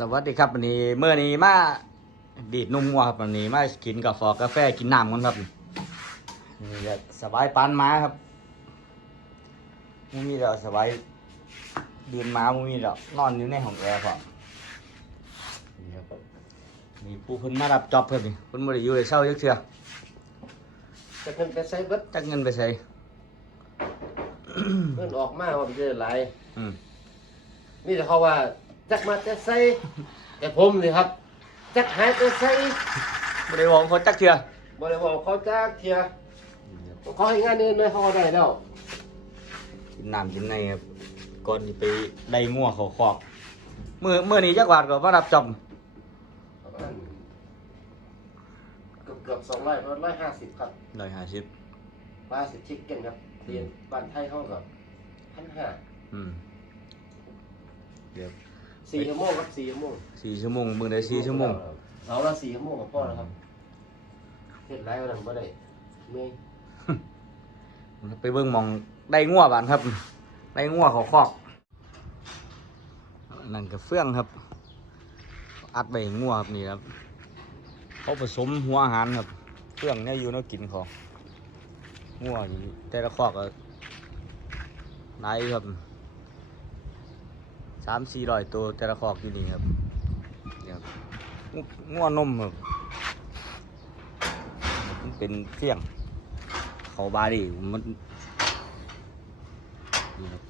สวัสดีครับวันนี้เมื่อนี้มาดีดนมวัวครับวันนี้มากินกาแฟกาแฟกินน้ำกันครับนี่จะสบายปานม้าครับไม่มีแล้วสบายดืนม้าไม่มีแล้วนอนอยู่ในห้องแอร์พอนี่ครับมีผู้เพิ่นมารับจ็อบเพิ่นนี่เพิ่นบ่ได้อยู่ได้เช่าจักเทื่อจะเพิ่นไปใช้เบิดจักเงินไปใส่เพิ่นออกมาว่ามันจะหลายอืมนี่แต่เขาว่า จักมาจะใส่แต่ผมนี่ครับ จักหายจะใส่บ่ได้บอกเขาจักเทื่อบ่ได้บอกเขาจักเทียเขาให้งานอื่นเลยเขาก็ได้แล้วกินน้ำกินในครับก่อนสิไปได้งัวเขาคอกมื้อมื้อนี้จักบาทก็มารับจ็อบเกือบเกือบสองร้อยร้อยห้าสิบครับร้อยห้าสิบห้าสิบชิคเก้นครับเรียนบ้านไทยเขากับพันห้าอืมเดี๋ยว สี่ชั่วโมงครับสี่ชั่วโมงสี่ชั่วโมงมือได้สี่ชั่วโมงเราละสี่ชั่วโมงกับพ่อแล้วครับเฮ็ดไรก็ทำบ่ได้เมื่อยไปเบิ่งหมองได้งัวบานครับ ได้งัวเขาคอกนั่นก็เฟื่องครับ อัดใบงัวครับนี่ครับเขาผสมหัวอาหารครับเฟื่องเนี่ยอยู่เนากินเขางัวนี่แต่ละคอกก็หลายครับ สามสี่ร้อยตัวแต่ละคอกอยู่นี่ครับนี่ครับงัวนมครับมันเป็นเฟี้ยง เขาบาดิมันนี่ครับ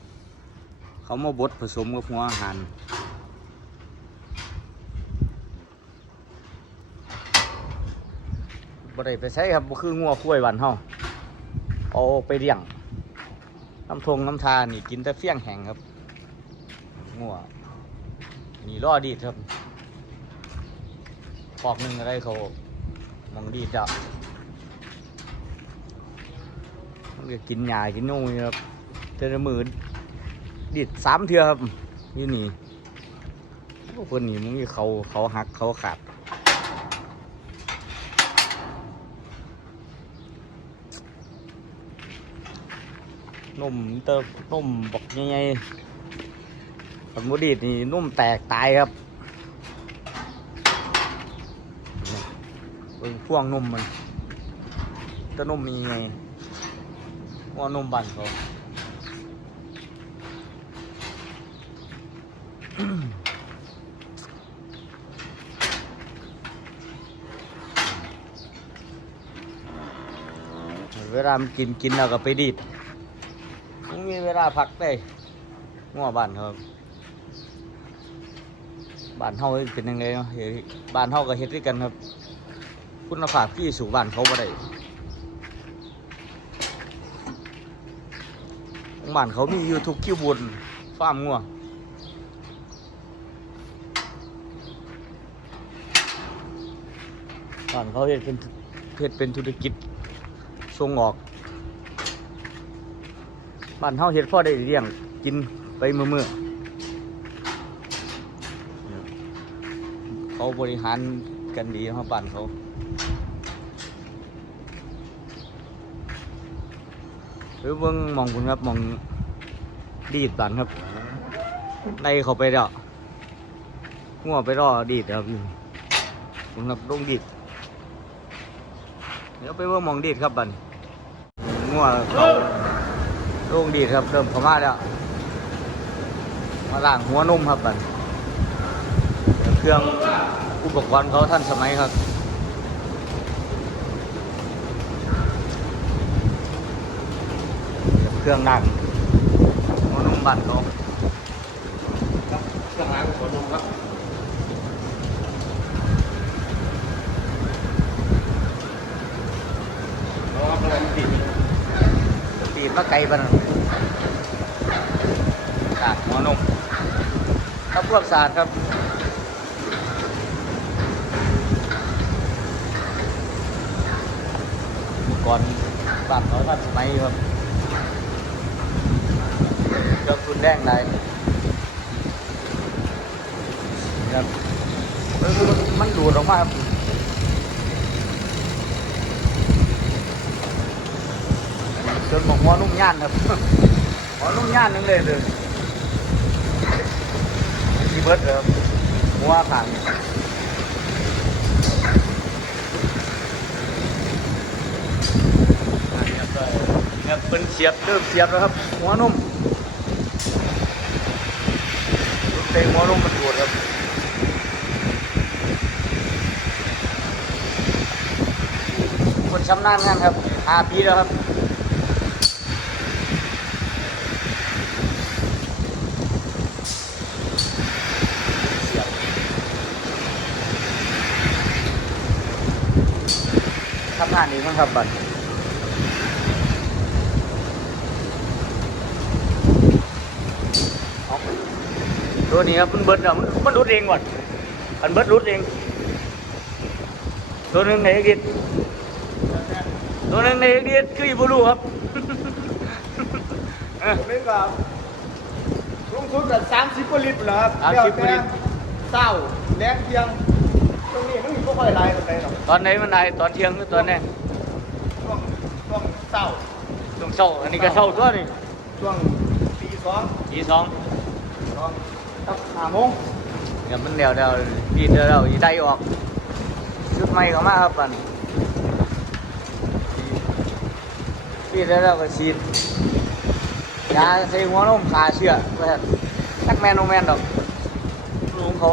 เขามาบดผสมกับหัวอาหารบ่ได้ไปใช้ครับบ่คืองัวคุ้ยวันเฮาเอาไปเลี้ยงน้ำทงน้ำทานี่กินแต่เฟี้ยงแห้งครับ งัวนี่ลอดีดครับปอกหนึ่งอะไรเขามองดีดอะมันก็กินหญ้ากินนุ่งนี่ครับแต่ละมือดิดสามเทือครับอยู่นี่พวกคนนี้มึงมีเขาเขาหักเขาขาดนมเติมนมบอกยังไง ผลบุดีดนี่นุ่มแตกตายครับเบิ่งพ่วงนมมันแตะนุ่มมีไงว่านมบันเขาเวลามันกินกินแล้วก็ไปดีดมึงมีเวลาพักได้งัวบ้านครับ บ้านเฮาเป็นยังไงเนาะเฮ็ดบ้านเฮาก็เฮ็ดด้วยกันครับ คุณภาพที่สู่บ้านเขาบ่ได้บ้านเขามีอยู่ทุกคิวบุญฟาร์มงัวบ้านเขาเฮ็ดเป็นเฮ็ดเป็นธุรกิจส่งออกบ้านเฮาเฮ็ดพ่อได้เลี้ยงกินไปมือมือ เขาบริหารกันดีเฮาบ้านเขาหรือเบิ่งมองคุณครับมองดีดบันครับไล่เขาไปแล้วงัวไปรอดีดครับอยู่คุณครับลงดีดเดี๋ยวไปเบิ่งมองดีดครับบันงัวเขาลงดีดครับเริ่มเข้ามาแล้วมาล้างหัวนมครับบันเครื่อง อุปกรณ์เขาท่านสมัยครับเครื่องนั่งหัวนมบันเขาครับเครื่องล้างหัวนมครับเพราะว่งติดตีบมาไกลบันจากหัวนมครับพวกศาสตร์ครับ อุปกรณ์บ้านเขาท่านสมัยครับเครื่องทุนแดงได้ครับมันดูดออกมาครับจนบอกหัวนุ่มย่านครับหัวนุ่มย่านนึงเลยเลยที่เบิร์ดครับหัวขางอันนี้ครับ เป็นเสียบเริ่มเสียบแล้วครับ หัวนุ่มลูกเตะหัวนุ่มมันปวดครับคนชำนาญงานครับหาปีแล้วครับทำงานนี้มั้งครับบัตรเอา ตัวนี้ครับมันเบิดอะมันมันรุดเองก่อนมันเบิดรุดเอง ตัวหนึงไหนกิดตัวหนึงไหนกิดคืออีบูรูครับเออนี่ก็ลงทุนกับสามสิบกว่าลิตรเหรอครับ30กว่าลิตรเศร้าแรงเพียงตรงนี้มันมีก็ค่อยไล่กันไปหรอกตอนไหนมันได้ตอนเที่ยงหรือตอนไหนช่วงช่วงเศร้าช่วงเช้าอันนี้ก็เช้าตัวนี่ช่วงตีสองทีสองส องครับห้าโมงเดี๋ยวมันเดี๋ยวเดี๋ยวดีเดี๋ยวเดี๋ยวอีได้ออกชุดใหม่เข้ามาครับปันพี่เดี๋ยวเราก็ฉีดยาใส่หัวนมขาเชื้อเพื่อนนักแมนโนแมนดอกลุงเขา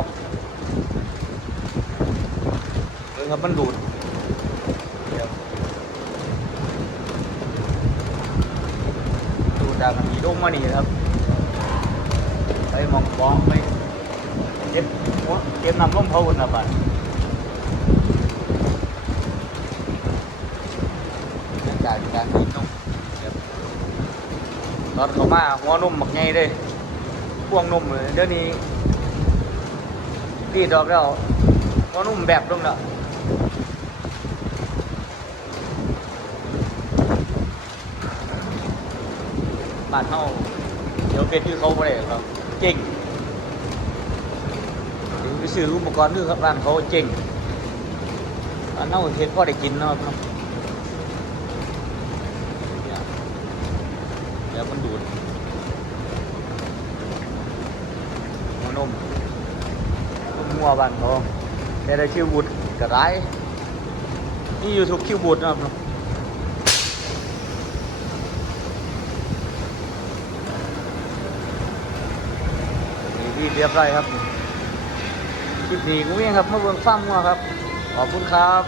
เออครับมันดูดเดี๋ยวดูดจากมันมีดงมาหนีครับ ไปมองบ้องไปเก็บเก็บน้ำลมเขาคนละบาทเรื่องการการกินนมเก็บตอนเขามาหัวนุ่มหมักไงเลยพวงนุ่มเลยเดี๋ยวนี้กรีดอกแล้วหัวนุ่มแบบลงแล้วบ้านเฮาเดี๋ยวเป็นที่เขาไปเลยครับ เก่งถึงไปซื้ออุปกรณ์ด้วยครับร้านเขาเจ๋งร้านเน่าเห็ดพอได้กินเนาะครับเนี่ยเดี๋ยวมันดูดหัวนมนมงัวบ้านเขาแต่ได้คิวบูดกระไรนี่อยู่ทุกคิวบูดนะครับ ดีเรียบร้อยครับ คลิปนี้กูเองครับมาเบิ่งฟังมาครับ ขอบคุณครับ